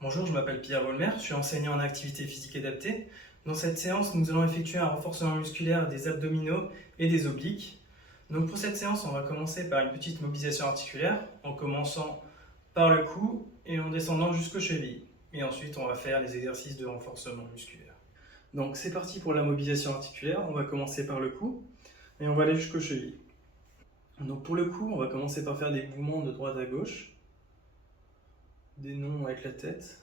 Bonjour, je m'appelle Pierre Volmer, je suis enseignant en activité physique adaptée. Dans cette séance, nous allons effectuer un renforcement musculaire des abdominaux et des obliques. Donc pour cette séance, on va commencer par une petite mobilisation articulaire, en commençant par le cou et en descendant jusqu'aux chevilles. Et ensuite, on va faire les exercices de renforcement musculaire. Donc c'est parti pour la mobilisation articulaire, on va commencer par le cou et on va aller jusqu'aux chevilles. Donc pour le cou, on va commencer par faire des mouvements de droite à gauche, des noms avec la tête.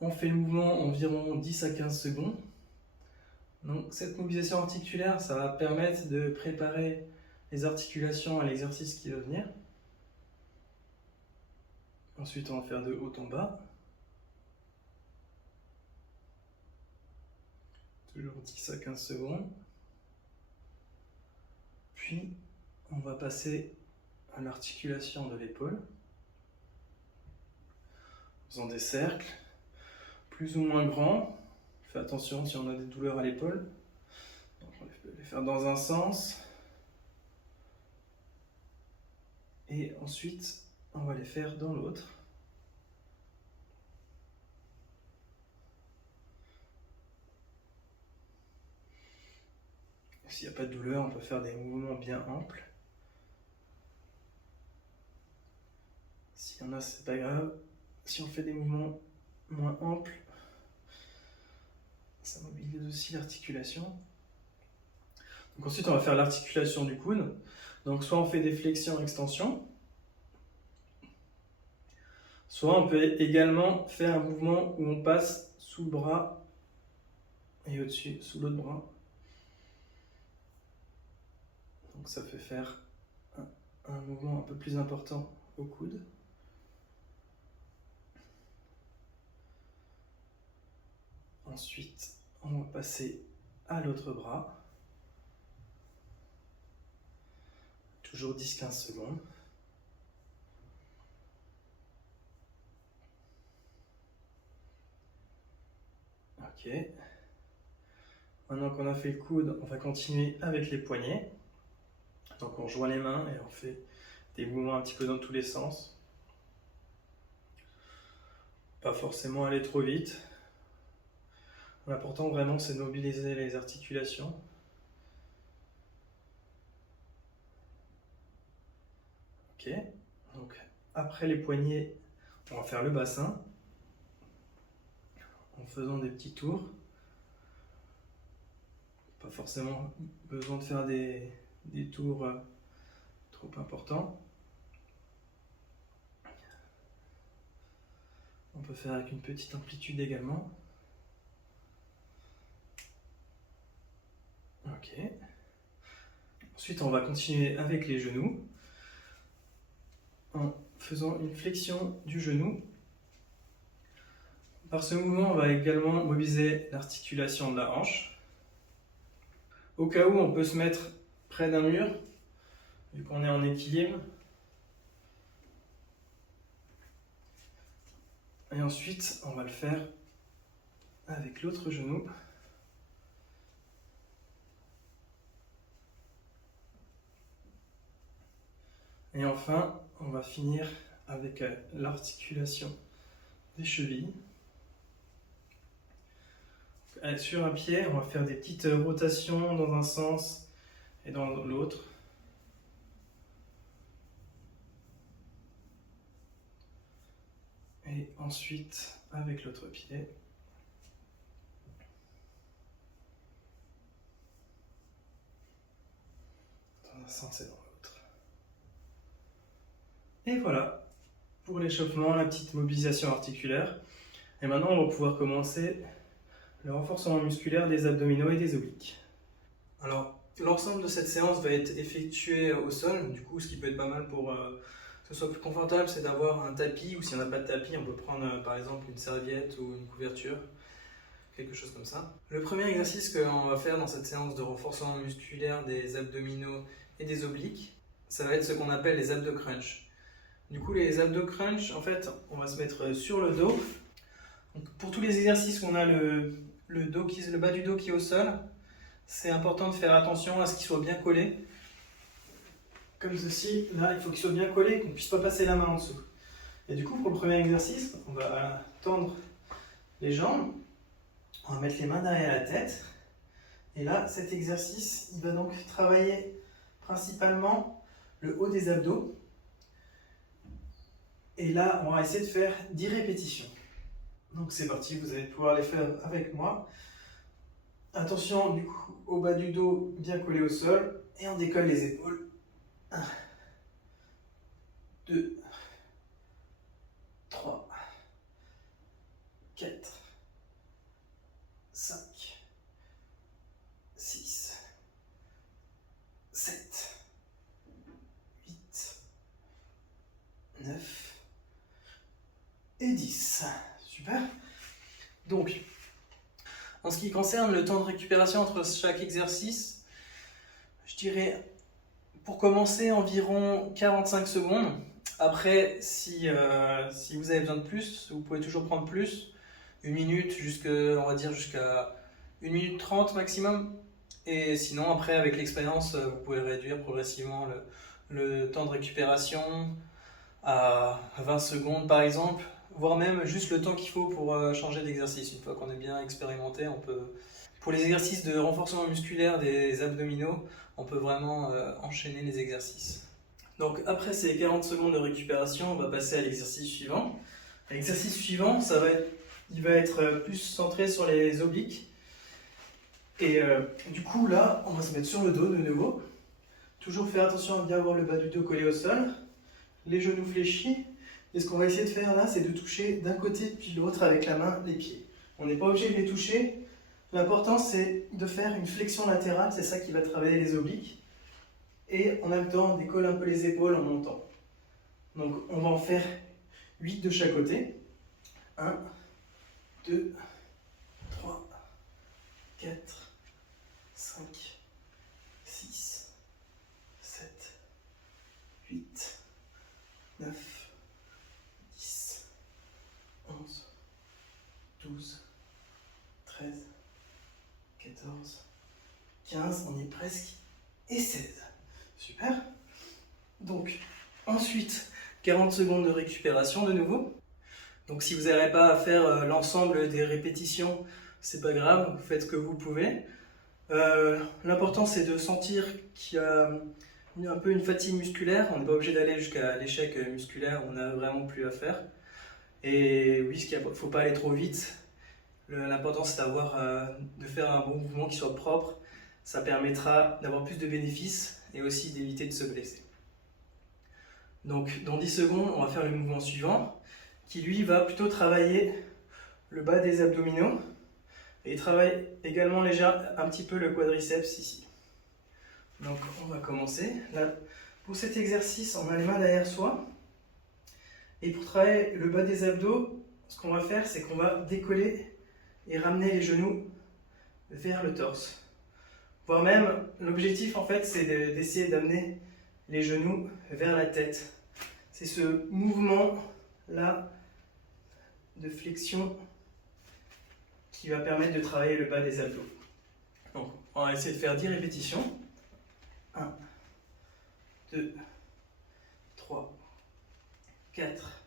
On fait le mouvement environ 10 à 15 secondes. Donc cette mobilisation articulaire, ça va permettre de préparer les articulations à l'exercice qui va venir. Ensuite, on va faire de haut en bas. Toujours 10 à 15 secondes. Puis, on va passer à l'articulation de l'épaule, en faisant des cercles, plus ou moins grands. Fais attention si on a des douleurs à l'épaule. On va les faire dans un sens. Et ensuite, on va les faire dans l'autre. S'il n'y a pas de douleur, on peut faire des mouvements bien amples. S'il y en a, c'est pas grave. Si on fait des mouvements moins amples, ça mobilise aussi l'articulation. Donc ensuite, on va faire l'articulation du coude. Donc soit on fait des flexions-extensions, soit on peut également faire un mouvement où on passe sous le bras et au-dessus, sous l'autre bras. Donc ça fait faire un mouvement un peu plus important au coude. Ensuite, on va passer à l'autre bras. Toujours 10-15 secondes. Ok. Maintenant qu'on a fait le coude, on va continuer avec les poignets. Donc on joint les mains et on fait des mouvements un petit peu dans tous les sens. Pas forcément aller trop vite. L'important vraiment c'est de mobiliser les articulations. Ok. Donc après les poignets, on va faire le bassin en faisant des petits tours. Pas forcément besoin de faire des tours trop importants. On peut faire avec une petite amplitude également. Ok. Ensuite, on va continuer avec les genoux en faisant une flexion du genou. Par ce mouvement, on va également mobiliser l'articulation de la hanche. Au cas où, on peut se mettre près d'un mur, vu qu'on est en équilibre. Et ensuite, on va le faire avec l'autre genou. Et enfin, on va finir avec l'articulation des chevilles. Sur un pied, on va faire des petites rotations dans un sens et dans l'autre. Et ensuite, avec l'autre pied. Dans un sens et dans l'autre. Et voilà, pour l'échauffement, la petite mobilisation articulaire. Et maintenant, on va pouvoir commencer le renforcement musculaire des abdominaux et des obliques. Alors, l'ensemble de cette séance va être effectué au sol. Du coup, ce qui peut être pas mal pour que ce soit plus confortable, c'est d'avoir un tapis, ou si on n'a pas de tapis, on peut prendre par exemple une serviette ou une couverture, quelque chose comme ça. Le premier exercice qu'on va faire dans cette séance de renforcement musculaire des abdominaux et des obliques, ça va être ce qu'on appelle les abdos crunch. Du coup, les abdos crunch, en fait, on va se mettre sur le dos. Donc, pour tous les exercices où on a le bas du dos qui est au sol, c'est important de faire attention à ce qu'il soit bien collé. Comme ceci, là, il faut qu'il soit bien collé, qu'on ne puisse pas passer la main en dessous. Et du coup, pour le premier exercice, on va tendre les jambes, on va mettre les mains derrière la tête. Et là, cet exercice, il va donc travailler principalement le haut des abdos. Et là, on va essayer de faire 10 répétitions. Donc c'est parti, vous allez pouvoir les faire avec moi. Attention du coup au bas du dos bien collé au sol et on décolle les épaules. 1, 2, 3, 4, 5, 6, 7, 8, 9 et 10. Super. Donc, en ce qui concerne le temps de récupération entre chaque exercice, je dirais pour commencer environ 45 secondes. Après, si vous avez besoin de plus, vous pouvez toujours prendre plus. 1 minute, on va dire jusqu'à 1 minute 30 maximum. Et sinon, après, avec l'expérience, vous pouvez réduire progressivement le temps de récupération à 20 secondes par exemple, voire même juste le temps qu'il faut pour changer d'exercice. Une fois qu'on est bien expérimenté, on peut... Pour les exercices de renforcement musculaire des abdominaux, on peut vraiment enchaîner les exercices. Donc après ces 40 secondes de récupération, on va passer à l'exercice suivant. L'exercice suivant, il va être plus centré sur les obliques. Et du coup là, on va se mettre sur le dos de nouveau. Toujours faire attention à bien avoir le bas du dos collé au sol, les genoux fléchis. Et ce qu'on va essayer de faire là, c'est de toucher d'un côté puis de l'autre avec la main les pieds. On n'est pas obligé de les toucher. L'important c'est de faire une flexion latérale, c'est ça qui va travailler les obliques. Et en même temps, on décolle un peu les épaules en montant. Donc on va en faire 8 de chaque côté. 1, 2, 3, 4, 5, 6, 7, 8, 9, 10, 11, 12, 13, 14, 15, on est presque, et 16. Super. Donc, ensuite, 40 secondes de récupération de nouveau. Donc si vous n'arrivez pas à faire l'ensemble des répétitions, c'est pas grave, vous faites ce que vous pouvez. L'important c'est de sentir qu'il y a un peu une fatigue musculaire. On n'est pas obligé d'aller jusqu'à l'échec musculaire, on n'a vraiment plus à faire. Et oui, il ne faut pas aller trop vite. L'important c'est de faire un bon mouvement qui soit propre. Ça permettra d'avoir plus de bénéfices et aussi d'éviter de se blesser. Donc dans 10 secondes, on va faire le mouvement suivant qui lui va plutôt travailler le bas des abdominaux et il travaille également un petit peu le quadriceps ici. Donc on va commencer. Là, pour cet exercice, on a les mains derrière soi et pour travailler le bas des abdos, ce qu'on va faire, c'est qu'on va décoller et ramener les genoux vers le torse. Voire même, l'objectif en fait, c'est d'essayer d'amener les genoux vers la tête. C'est ce mouvement-là de flexion qui va permettre de travailler le bas des abdos. Donc, on va essayer de faire 10 répétitions. 1, 2, 3, 4,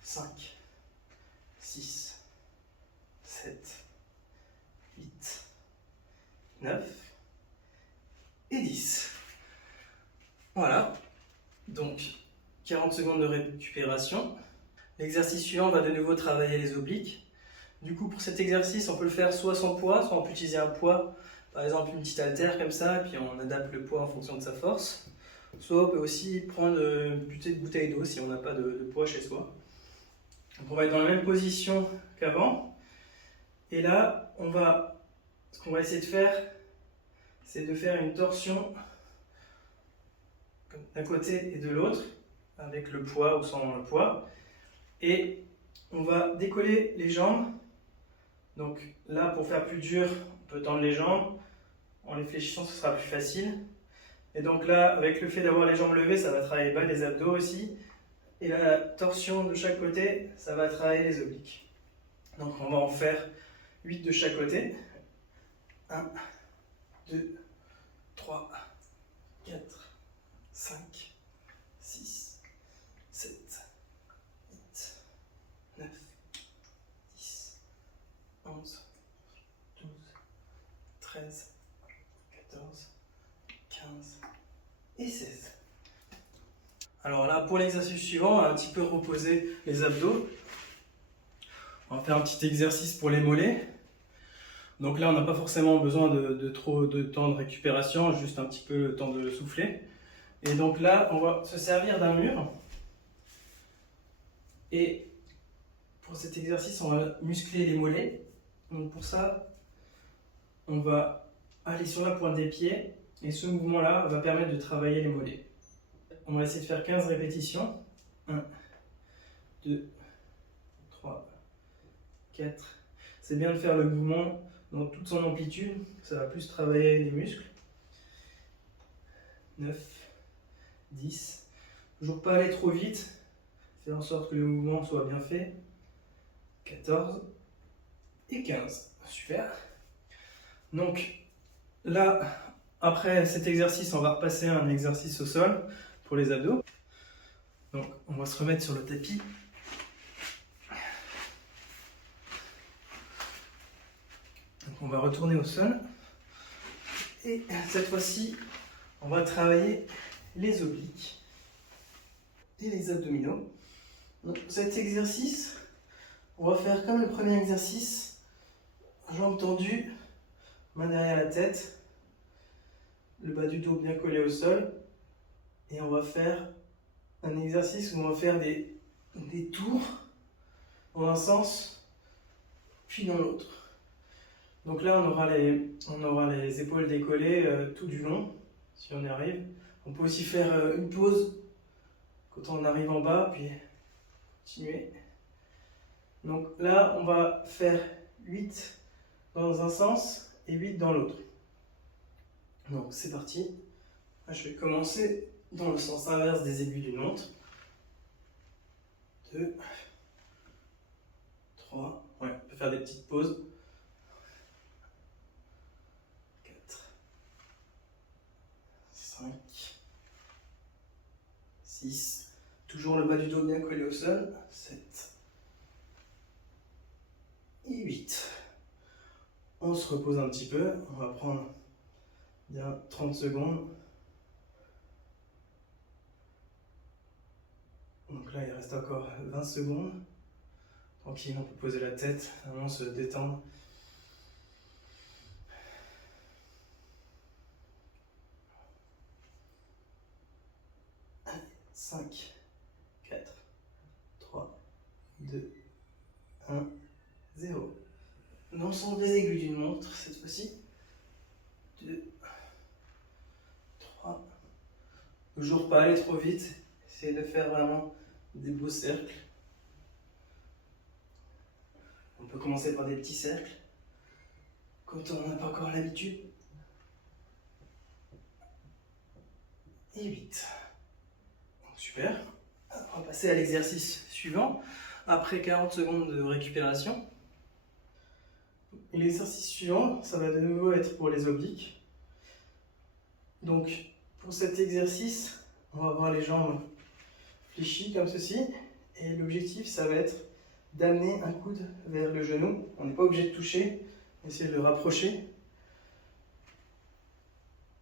5, 6, 7, 8, 9 et 10. Voilà, donc 40 secondes de récupération. L'exercice suivant va de nouveau travailler les obliques. Du coup, pour cet exercice, on peut le faire soit sans poids, soit on peut utiliser un poids, par exemple une petite haltère comme ça, et puis on adapte le poids en fonction de sa force. Soit on peut aussi prendre une petite bouteille d'eau si on n'a pas de poids chez soi. Donc on va être dans la même position qu'avant. Et là, ce qu'on va essayer de faire, c'est de faire une torsion d'un côté et de l'autre, avec le poids ou sans le poids. Et on va décoller les jambes. Donc là, pour faire plus dur, on peut tendre les jambes. En les fléchissant, ce sera plus facile. Et donc là, avec le fait d'avoir les jambes levées, ça va travailler bas les abdos aussi. Et la torsion de chaque côté, ça va travailler les obliques. Donc on va en faire 8 de chaque côté. 1, 2, 3, 4, 5, 6, 7, et 16. Alors là, pour l'exercice suivant, on va un petit peu reposer les abdos. On va faire un petit exercice pour les mollets. Donc là, on n'a pas forcément besoin de trop de temps de récupération, juste un petit peu le temps de souffler. Et donc là, on va se servir d'un mur. Et pour cet exercice, on va muscler les mollets. Donc pour ça, on va aller sur la pointe des pieds. Et ce mouvement-là va permettre de travailler les mollets. On va essayer de faire 15 répétitions. 1, 2, 3, 4. C'est bien de faire le mouvement dans toute son amplitude. Ça va plus travailler les muscles. 9, 10. Toujours pas aller trop vite. Faire en sorte que le mouvement soit bien fait. 14 et 15. Super. Donc là, après cet exercice, on va repasser à un exercice au sol pour les abdos. Donc on va se remettre sur le tapis. Donc on va retourner au sol. Et cette fois-ci, on va travailler les obliques et les abdominaux. Donc cet exercice, on va faire comme le premier exercice, jambes tendues, main derrière la tête, le bas du dos bien collé au sol. Et on va faire un exercice où on va faire des tours dans un sens, puis dans l'autre. Donc là, on aura les épaules décollées tout du long, si on y arrive. On peut aussi faire une pause quand on arrive en bas, puis continuer. Donc là, on va faire 8 dans un sens et 8 dans l'autre. Donc c'est parti. Là, je vais commencer dans le sens inverse des aiguilles d'une montre. 2, 3, ouais, on peut faire des petites pauses. 4, 5, 6, toujours le bas du dos bien collé au sol. 7 et 8. On se repose un petit peu, on va prendre bien 30 secondes. Donc là, il reste encore 20 secondes. Tranquille, on peut poser la tête, vraiment se détendre. 5, 4, 3, 2, 1, 0. L'ensemble des aiguilles d'une montre, cette fois-ci. 2, 3. Toujours pas aller trop vite. Essayez de faire vraiment des beaux cercles. On peut commencer par des petits cercles, quand on n'a pas encore l'habitude. Et 8. Super. On va passer à l'exercice suivant, après 40 secondes de récupération. Et l'exercice suivant, ça va de nouveau être pour les obliques. Donc, pour cet exercice, on va avoir les jambes fléchies comme ceci. Et l'objectif, ça va être d'amener un coude vers le genou. On n'est pas obligé de toucher, essayer de le rapprocher.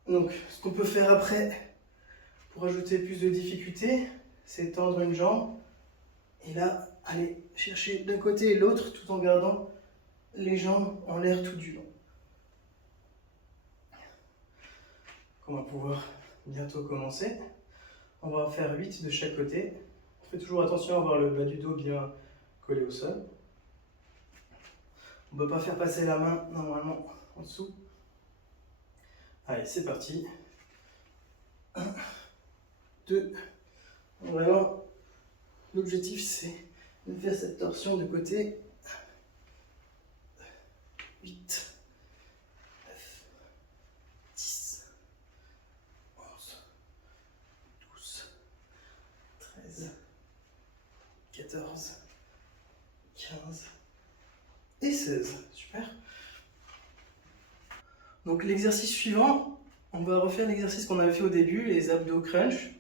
Donc, ce qu'on peut faire après, pour ajouter plus de difficulté, c'est tendre une jambe. Et là, aller chercher d'un côté et l'autre tout en gardant les jambes en l'air tout du long. On va pouvoir bientôt commencer. On va en faire 8 de chaque côté. On fait toujours attention à avoir le bas du dos bien collé au sol. On ne peut pas faire passer la main normalement en dessous. Allez, c'est parti. 1, 2. Vraiment, l'objectif c'est de faire cette torsion de côté. 8, 9, 10, 11, 12, 13, 14, 15 et 16. Super. Donc l'exercice suivant, on va refaire l'exercice qu'on avait fait au début, les abdos crunch.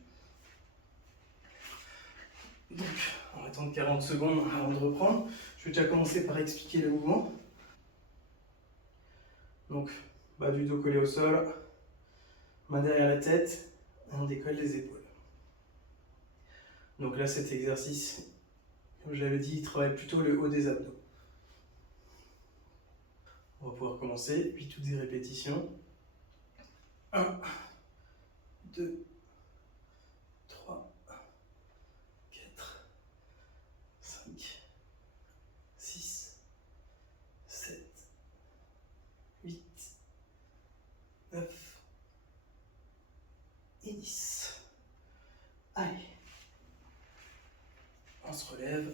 Donc, on va attendre 40 secondes avant de reprendre. Je vais déjà commencer par expliquer le mouvement. Donc, bas du dos collé au sol, main derrière la tête, on décolle les épaules. Donc là, cet exercice, comme je l'avais dit, il travaille plutôt le haut des abdos. On va pouvoir commencer, 8 ou 10 répétitions. 1, 2, 3, 4, 5, 6, 7, 8, 9 et 10. Allez, on se relève.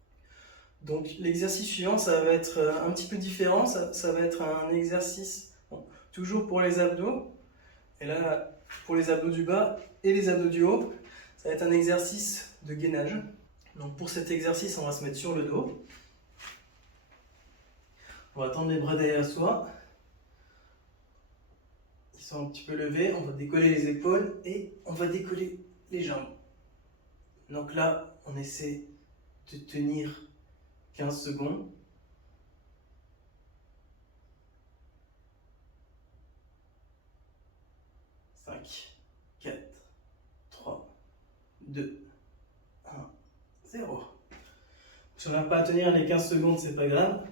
Donc l'exercice suivant, ça va être un petit peu différent, ça va être un exercice, bon, toujours pour les abdos, et là pour les abdos du bas et les abdos du haut, ça va être un exercice de gainage. Donc pour cet exercice, on va se mettre sur le dos, on va tendre les bras derrière soi, ils sont un petit peu levés, on va décoller les épaules et on va décoller les jambes. Donc là, on essaie de tenir 15 secondes. 5, 4, 3, 2, 1, 0. Si on n'a pas à tenir les 15 secondes, c'est pas grave.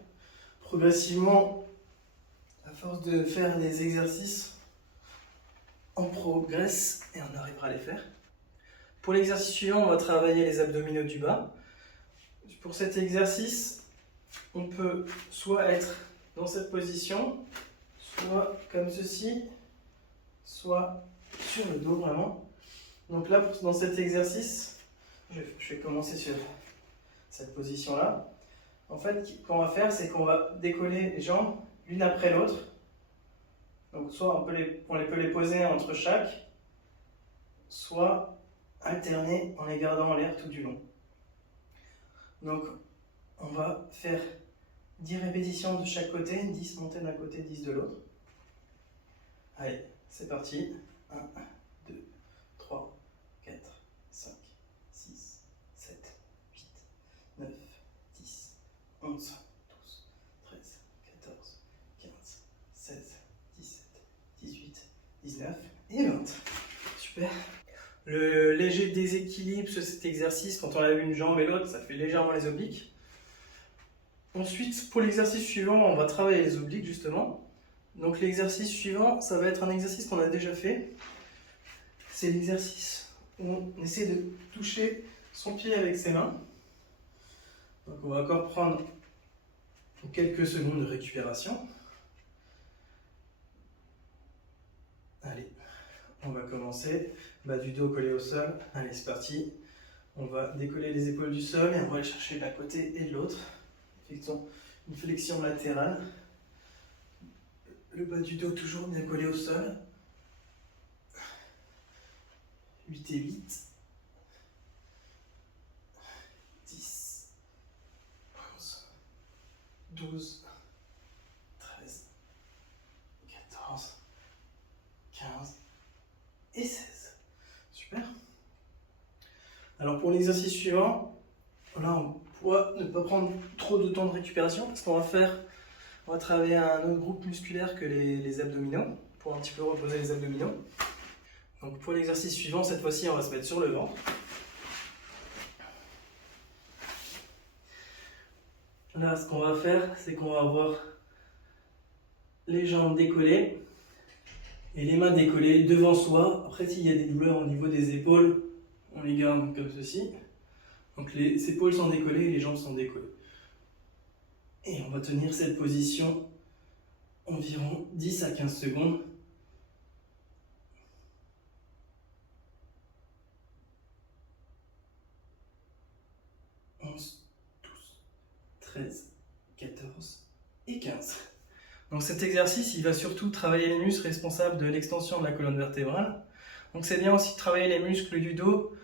Progressivement, à force de faire des exercices, on progresse et on arrivera à les faire. Pour l'exercice suivant, on va travailler les abdominaux du bas. Pour cet exercice, on peut soit être dans cette position, soit comme ceci, soit sur le dos vraiment. Donc là, dans cet exercice, je vais commencer sur cette position-là. En fait, ce qu'on va faire, c'est qu'on va décoller les jambes l'une après l'autre. Donc soit on peut les poser entre chaque, soit alterner en les gardant en l'air tout du long. Donc on va faire 10 répétitions de chaque côté, 10 montées d'un côté, 10 de l'autre. Allez, c'est parti. 1, 2, 3, 4, 5, 6, 7, 8, 9, 10, 11, 12, 13, 14, 15, 16, 17, 18, 19 et 20. Super. Le léger déséquilibre sur cet exercice, quand on lève une jambe et l'autre, ça fait légèrement les obliques. Ensuite, pour l'exercice suivant, on va travailler les obliques justement. Donc l'exercice suivant, ça va être un exercice qu'on a déjà fait. C'est l'exercice où on essaie de toucher son pied avec ses mains. Donc on va encore prendre quelques secondes de récupération. Allez, on va commencer. Bas du dos collé au sol. Allez, c'est parti. On va décoller les épaules du sol et on va aller chercher d'un côté et de l'autre. Effectuons une flexion latérale. Le bas du dos toujours bien collé au sol. 8 et 8. 10. 11. 12. 13. 14. 15. Et 16. Super. Alors pour l'exercice suivant, là on pourra ne pas prendre trop de temps de récupération parce qu'on va travailler un autre groupe musculaire que les abdominaux pour un petit peu reposer les abdominaux. Donc pour l'exercice suivant, cette fois-ci on va se mettre sur le ventre. Là ce qu'on va faire, c'est qu'on va avoir les jambes décollées et les mains décollées devant soi. Après s'il y a des douleurs au niveau des épaules, on les garde comme ceci. Donc les épaules sont décollées et les jambes sont décollées. Et on va tenir cette position environ 10 à 15 secondes. « 11, 12, 13, 14 et 15. » Donc cet exercice, il va surtout travailler les muscles responsables de l'extension de la colonne vertébrale. Donc c'est bien aussi de travailler les muscles du dos,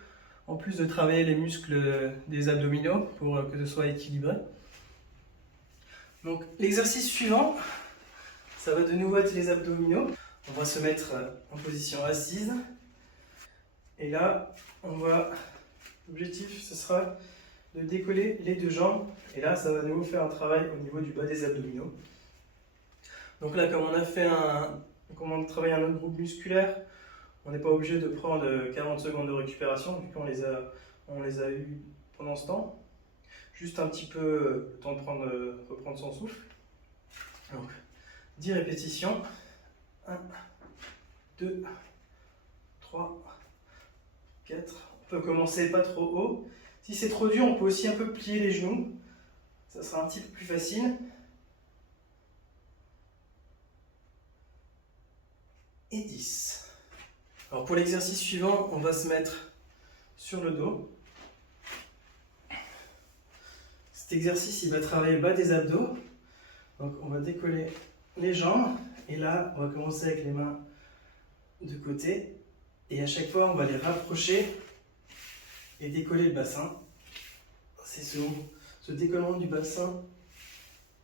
en plus de travailler les muscles des abdominaux pour que ce soit équilibré. Donc l'exercice suivant, ça va de nouveau être les abdominaux. On va se mettre en position assise. Et là, l'objectif, ce sera de décoller les deux jambes. Et là, ça va de nouveau faire un travail au niveau du bas des abdominaux. Donc là, comme on a travaillé un autre groupe musculaire, On n'est pas obligé de prendre 40 secondes de récupération, vu qu'on les a eu pendant ce temps. Juste un petit peu le temps de reprendre son souffle. Donc, 10 répétitions. 1, 2, 3, 4. On peut commencer pas trop haut. Si c'est trop dur, on peut aussi un peu plier les genoux. Ça sera un petit peu plus facile. Et 10. Alors pour l'exercice suivant, on va se mettre sur le dos. Cet exercice, il va travailler le bas des abdos. Donc on va décoller les jambes. Et là, on va commencer avec les mains de côté. Et à chaque fois, on va les rapprocher et décoller le bassin. C'est ce décollement du bassin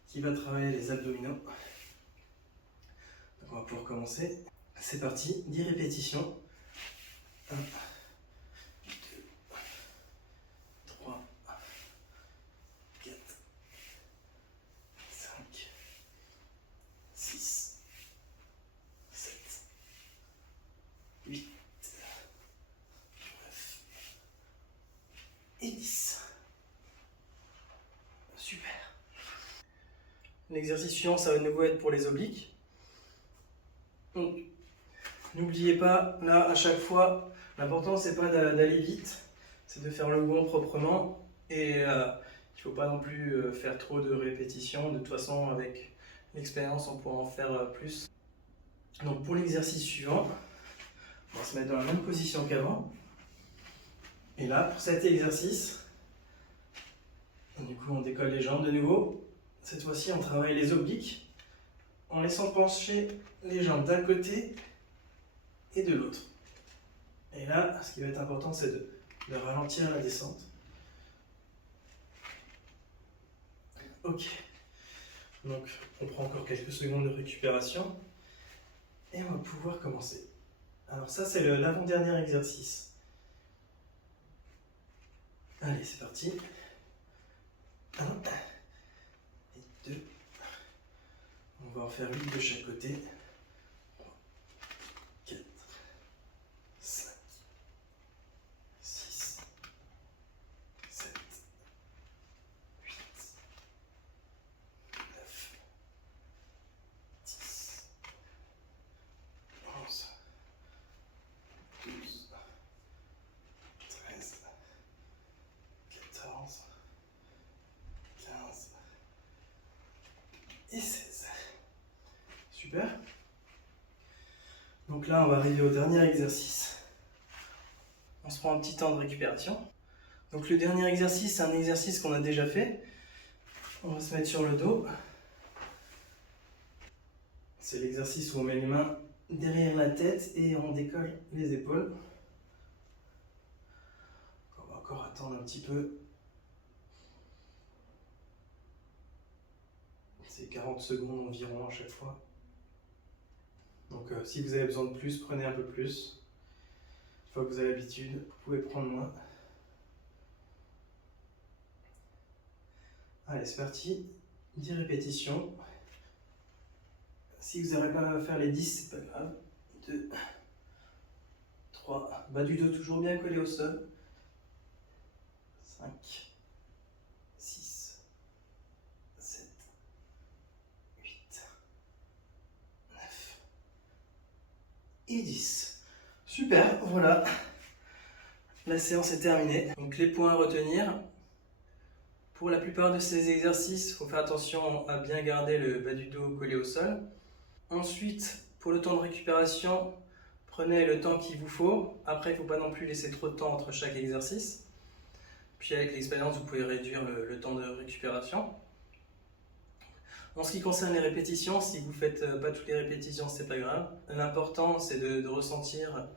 qui va travailler les abdominaux. Donc on va pouvoir commencer. C'est parti, 10 répétitions. 1, 2, 3, 4, 5, 6, 7, 8, 9 et 10. Super. L'exercice suivant, ça va de nouveau être pour les obliques. Donc, n'oubliez pas, là, à chaque fois, l'important, c'est pas d'aller vite, c'est de faire le mouvement proprement. Et il ne faut pas non plus faire trop de répétitions. De toute façon, avec l'expérience, on pourra en faire plus. Donc, pour l'exercice suivant, on va se mettre dans la même position qu'avant. Et là, pour cet exercice, du coup, on décolle les jambes de nouveau. Cette fois-ci, on travaille les obliques en laissant pencher les jambes d'un côté et de l'autre. Et là, ce qui va être important, c'est de ralentir la descente. Ok. Donc, on prend encore quelques secondes de récupération et on va pouvoir commencer. Alors ça, c'est l'avant-dernier exercice. Allez, c'est parti. 1 et 2. On va en faire 8 de chaque côté. 3, 4, 5, 6, 7, 8, 9, 10, 11, 12, 13, 14, 15 et 16. Super. Donc là, on va arriver au dernier exercice. On se prend un petit temps de récupération. Donc le dernier exercice, c'est un exercice qu'on a déjà fait. On va se mettre sur le dos. C'est l'exercice où on met les mains derrière la tête et on décolle les épaules. On va encore attendre un petit peu. C'est 40 secondes environ à chaque fois. Donc si vous avez besoin de plus, prenez un peu plus. Une fois que vous avez l'habitude, vous pouvez prendre moins. Allez, c'est parti. 10 répétitions. Si vous n'arrivez pas à faire les 10, c'est pas grave. 2, 3, bas du dos toujours bien collé au sol. 5, 6, 7, 8, 9 et 10. Super, voilà. La séance est terminée. Donc les points à retenir. Pour la plupart de ces exercices, il faut faire attention à bien garder le bas du dos collé au sol. Ensuite, pour le temps de récupération, prenez le temps qu'il vous faut. Après, il ne faut pas non plus laisser trop de temps entre chaque exercice. Puis avec l'expérience, vous pouvez réduire le temps de récupération. En ce qui concerne les répétitions, si vous ne faites pas toutes les répétitions, c'est pas grave. L'important, c'est de ressentir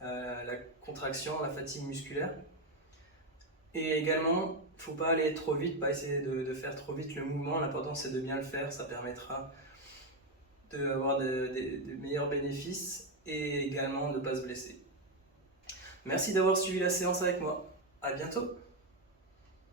la contraction, la fatigue musculaire. Et également, il ne faut pas aller trop vite, pas essayer de faire trop vite le mouvement. L'important, c'est de bien le faire, ça permettra d'avoir de meilleurs bénéfices et également de ne pas se blesser. Merci d'avoir suivi la séance avec moi. À bientôt.